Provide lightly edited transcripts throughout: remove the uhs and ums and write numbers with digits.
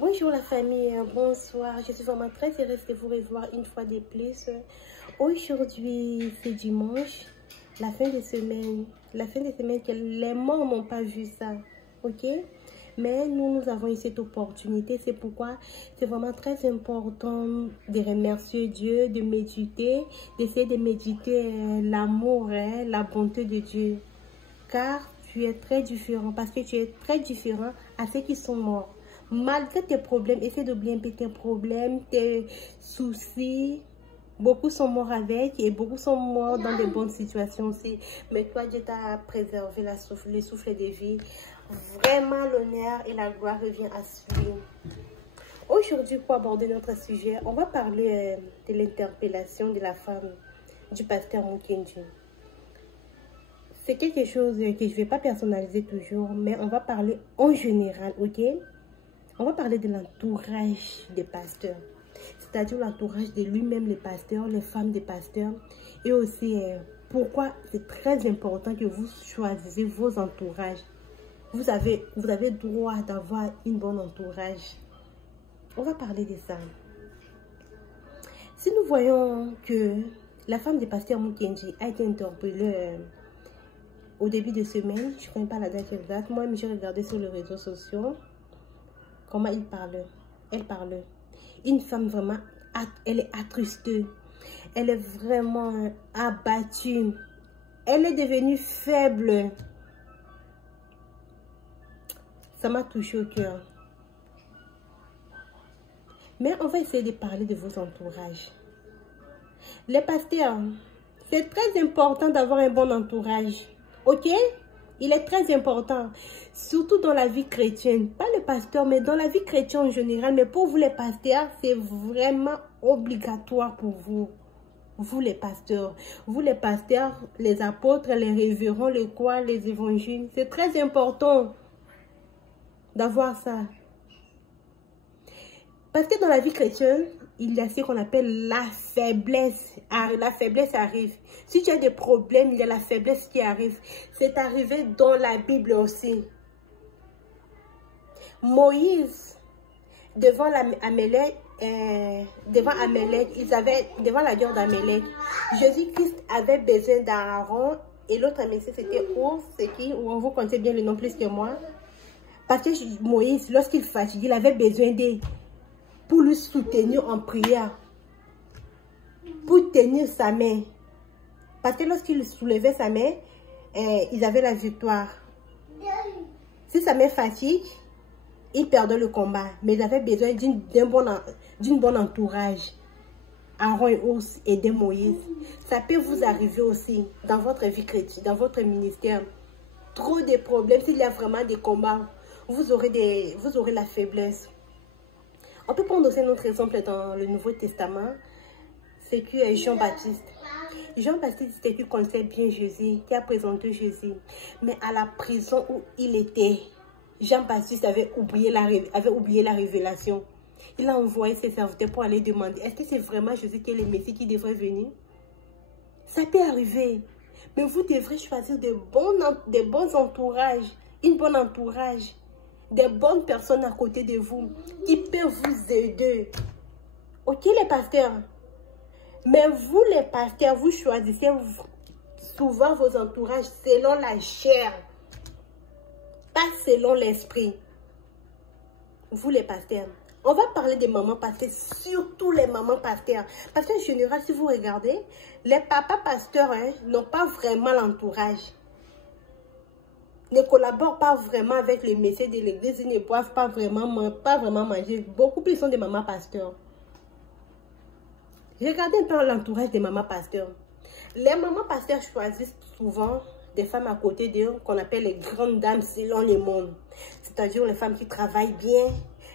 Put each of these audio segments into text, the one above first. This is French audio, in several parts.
Bonjour la famille, bonsoir. Je suis vraiment très heureuse de vous revoir une fois de plus. Aujourd'hui, c'est dimanche, la fin de semaine. La fin de semaine que les morts n'ont pas vu ça, ok? Mais nous avons eu cette opportunité. C'est pourquoi c'est vraiment très important de remercier Dieu, de méditer, d'essayer de méditer l'amour, la bonté de Dieu. Car tu es très différent, parce que tu es très différent à ceux qui sont morts. Malgré tes problèmes, essaie d'oublier un peu tes problèmes, tes soucis. Beaucoup sont morts avec et beaucoup sont morts dans de bonnes situations aussi. Mais toi, Dieu t'a préservé le souffle de vie. Vraiment, l'honneur et la gloire revient à celui. Aujourd'hui, pour aborder notre sujet, on va parler de l'interpellation de la femme du pasteur Mukendi. C'est quelque chose que je ne vais pas personnaliser toujours, mais on va parler en général, ok? On va parler de l'entourage des pasteurs, c'est-à-dire l'entourage de lui-même, les pasteurs, les femmes des pasteurs, et aussi pourquoi c'est très important que vous choisissez vos entourages. Vous avez droit d'avoir une bonne entourage. On va parler de ça. Si nous voyons que la femme des pasteurs Mukendi a été interpellée au début de semaine, je ne connais pas la date exacte, moi j'ai regardé sur les réseaux sociaux comment il parle. Elle parle. Une femme vraiment, elle est attristée. Elle est vraiment abattue. Elle est devenue faible. Ça m'a touché au cœur. Mais on va essayer de parler de vos entourages. Les pasteurs, c'est très important d'avoir un bon entourage. Ok? Il est très important, surtout dans la vie chrétienne. Pas le pasteur, mais dans la vie chrétienne en général. Mais pour vous les pasteurs, c'est vraiment obligatoire pour vous. Vous les pasteurs, les apôtres, les révérends, les quoi, les évangiles. C'est très important d'avoir ça. Parce que dans la vie chrétienne, il y a ce qu'on appelle la faiblesse. La faiblesse arrive. Si tu as des problèmes, il y a la faiblesse qui arrive. C'est arrivé dans la Bible aussi. Moïse, devant Amalek, devant la guerre d'Amalek, Jésus-Christ avait besoin d'Aaron et l'autre Messie c'était Ours, c'est qui, ou vous connaissez bien le nom plus que moi. Parce que Moïse, lorsqu'il fatiguait, il avait besoin d'eux pour lui soutenir en prière, pour tenir sa main. Parce que lorsqu'il soulevait sa main, ils avaient la victoire. Si sa main fatigue, il perdait le combat. Mais ils avaient besoin d'un bon entourage. Aaron et Ours aidaient Moïse. Ça peut vous arriver aussi dans votre vie chrétienne, dans votre ministère. Trop de problèmes, s'il y a vraiment des combats, vous aurez la faiblesse. On peut prendre aussi un autre exemple dans le Nouveau Testament. C'est que Jean-Baptiste. Jean-Baptiste, c'est qui connaissait bien Jésus, qui a présenté Jésus. Mais à la prison où il était, Jean-Baptiste avait oublié la révélation. Il a envoyé ses serviteurs pour aller demander, est-ce que c'est vraiment Jésus qui est le Messie qui devrait venir? Ça peut arriver. Mais vous devrez choisir de bons entourages, une bonne entourage. Des bonnes personnes à côté de vous qui peuvent vous aider. Ok les pasteurs? Mais vous les pasteurs, vous choisissez souvent vos entourages selon la chair. Pas selon l'esprit. Vous les pasteurs. On va parler des mamans pasteurs, surtout les mamans pasteurs. Parce qu'en général, si vous regardez, les papas pasteurs n'ont pas vraiment l'entourage. Ne collaborent pas vraiment avec les messieurs de l'église, ils ne boivent pas vraiment manger. Beaucoup plus sont des mamans pasteurs. Regardez un peu l'entourage des mamans pasteurs. Les mamans pasteurs choisissent souvent des femmes à côté d'eux qu'on appelle les grandes dames selon le monde. C'est-à-dire les femmes qui travaillent bien,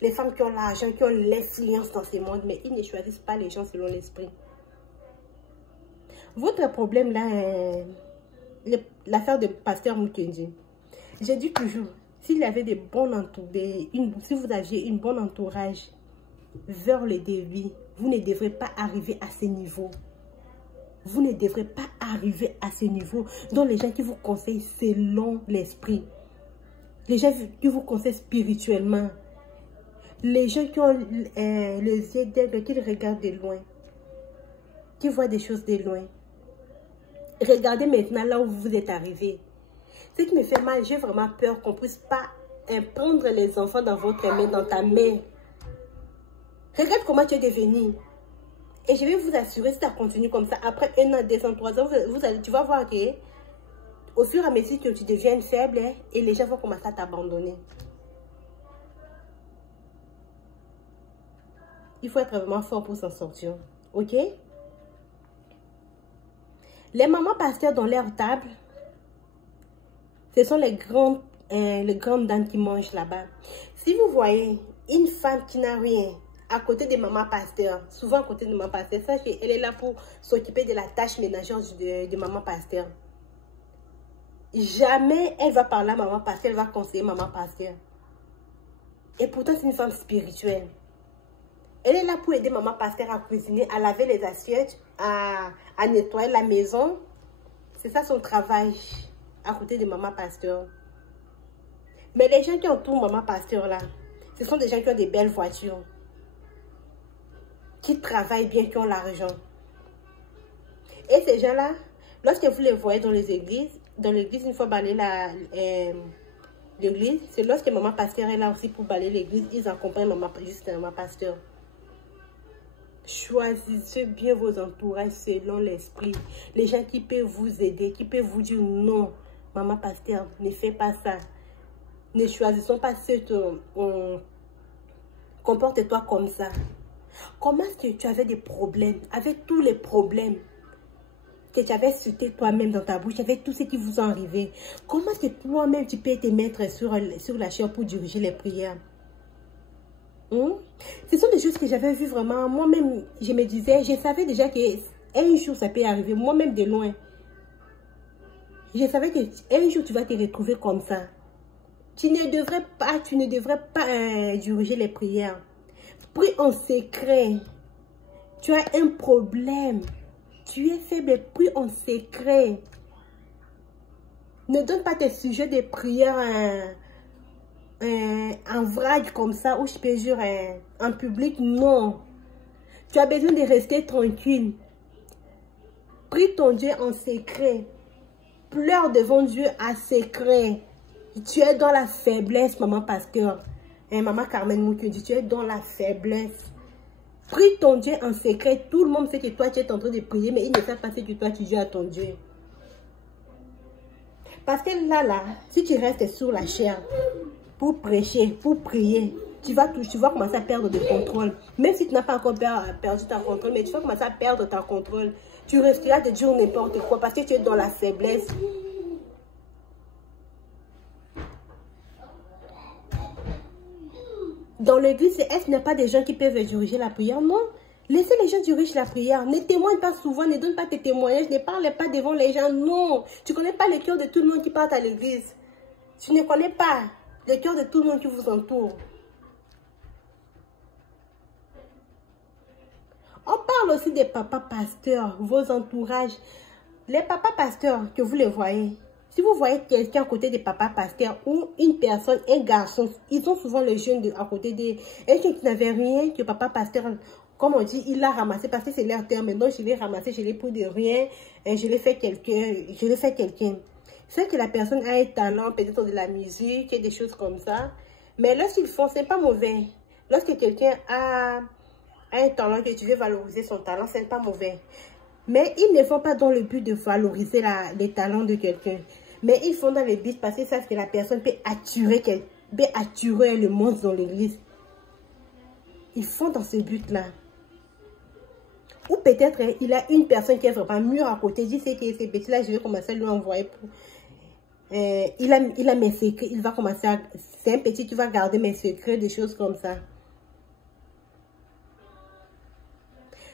les femmes qui ont l'argent, qui ont l'influence dans ce monde, mais ils ne choisissent pas les gens selon l'esprit. Votre problème là, l'affaire de pasteur Mukendi. J'ai dit toujours, s'il y avait des bons entourages, si vous aviez une bonne entourage vers le début, vous ne devrez pas arriver à ce niveau. Vous ne devrez pas arriver à ce niveau. Donc les gens qui vous conseillent selon l'esprit, les gens qui vous conseillent spirituellement, Les gens qui ont les yeux d'aigle, qui regardent de loin, qui voient des choses de loin. Regardez maintenant là où vous êtes arrivé. Ce qui me fait mal, j'ai vraiment peur qu'on ne puisse pas prendre les enfants dans votre main, dans ta main. Regarde comment tu es devenu. Et je vais vous assurer, si ça continue comme ça, après 1 an, 2 ans, 3 ans, tu vas voir que au fur et à mesure que tu deviens faible, et les gens vont commencer à t'abandonner. Il faut être vraiment fort pour s'en sortir. Ok? Les mamans pasteurs dans leur table, ce sont les grandes dames qui mangent là-bas. Si vous voyez une femme qui n'a rien à côté des mamans pasteurs, souvent à côté de maman pasteur, sachez qu'elle est là pour s'occuper de la tâche ménagère de maman pasteur. Jamais elle va parler à maman pasteur, elle va conseiller maman pasteur. Et pourtant, c'est une femme spirituelle. Elle est là pour aider maman pasteur à cuisiner, à laver les assiettes, à nettoyer la maison. C'est ça son travail à côté de maman pasteur. Mais les gens qui entourent maman pasteur là, ce sont des gens qui ont des belles voitures, qui travaillent bien, qui ont l'argent. Et ces gens-là, lorsque vous les voyez dans les églises, une fois balayer l'église, c'est lorsque maman pasteur est là aussi pour balayer l'église, ils accompagnent juste maman pasteur. Choisissez bien vos entourages selon l'esprit. Les gens qui peuvent vous aider, qui peuvent vous dire non, maman pasteur, ne fais pas ça. Ne choisissons pas ceux qui comporte-toi comme ça. Comment est-ce que tu avais des problèmes, avec tous les problèmes que tu avais cités toi-même dans ta bouche, avec tout ce qui vous est arrivé? Comment est-ce que toi-même tu peux te mettre sur la chair pour diriger les prières? Ce sont des choses que j'avais vues vraiment. Moi-même, je me disais, je savais déjà qu'un jour ça peut arriver, moi-même de loin. Je savais qu'un jour tu vas te retrouver comme ça. Tu ne devrais pas diriger les prières. Prie en secret. Tu as un problème. Tu es faible, prie en secret. Ne donne pas tes sujets de prière en vrac comme ça, où je peux dire en public. Non. Tu as besoin de rester tranquille. Prie ton Dieu en secret. Pleure devant Dieu en secret. Tu es dans la faiblesse, maman pasteur. Maman Carmen Mouké dit, tu es dans la faiblesse. Prie ton Dieu en secret. Tout le monde sait que toi, tu es en train de prier, mais il ne sait pas ce que toi, tu dis à ton Dieu. Parce que là, si tu restes sur la chair pour prêcher, pour prier, tu vas commencer à perdre de contrôle. Même si tu n'as pas encore perdu ton contrôle, mais tu vas commencer à perdre ton contrôle. Tu risqueras de dire n'importe quoi parce que tu es dans la faiblesse. Dans l'église, est-ce qu'il n'y a pas des gens qui peuvent diriger la prière? Non. Laissez les gens diriger la prière. Ne témoigne pas souvent, ne donne pas tes témoignages, ne parle pas devant les gens. Non. Tu ne connais pas le cœur de tout le monde qui part à l'église. Tu ne connais pas le cœur de tout le monde qui vous entoure. On parle aussi des papas pasteurs, vos entourages. Les papas pasteurs que vous les voyez. Si vous voyez quelqu'un à côté des papas pasteurs ou une personne, un garçon, ils ont souvent le jeune à côté des... Un qui n'avait rien, que papa pasteur, comme on dit, il l'a ramassé parce que c'est leur terme. Maintenant, je l'ai ramassé, je l'ai pris de rien, et je l'ai fait quelqu'un. C'est que la personne a un talent, peut-être de la musique et des choses comme ça. Mais lorsqu'ils font, c'est pas mauvais. Lorsque quelqu'un a un talent que tu veux valoriser son talent, c'est pas mauvais. Mais ils ne font pas dans le but de valoriser les talents de quelqu'un. Mais ils font dans le but parce qu'ils savent que la personne peut attirer le monde dans l'église. Ils font dans ce but-là. Ou peut-être il a une personne qui est vraiment mûre à côté. Il dit c'est que ces petits-là, je vais commencer à lui envoyer pour... il a mes secrets. Il va commencer à... C'est un petit qui va garder mes secrets, des choses comme ça.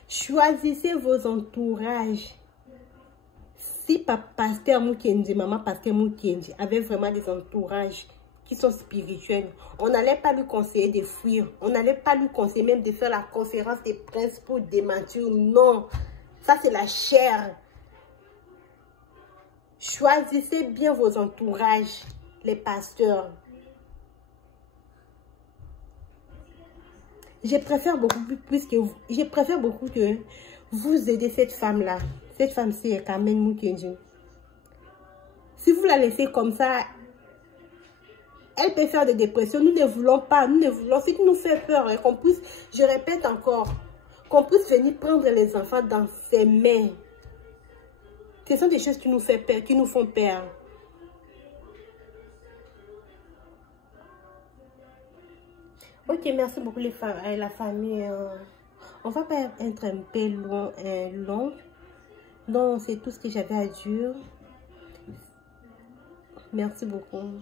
Choisissez vos entourages. Si pasteur Mukendi, maman pasteur Mukendi avait vraiment des entourages qui sont spirituels, on n'allait pas lui conseiller de fuir. On n'allait pas lui conseiller même de faire la conférence des princes pour démentir. Non, ça c'est la chair. Choisissez bien vos entourages, les pasteurs. Je préfère beaucoup plus que vous. Je préfère beaucoup que vous aidez cette femme-là. Cette femme-ci est Carmen Mukendi. Si vous la laissez comme ça, elle peut faire des dépressions. Nous ne voulons pas, nous ne voulons, ce qui nous fait peur, hein, qu'on puisse, je répète encore, qu'on puisse venir prendre les enfants dans ses mains. Ce sont des choses qui nous font peur, qui nous font peur. Ok, merci beaucoup la famille. On va pas être un peu long. Donc, c'est tout ce que j'avais à dire. Merci beaucoup.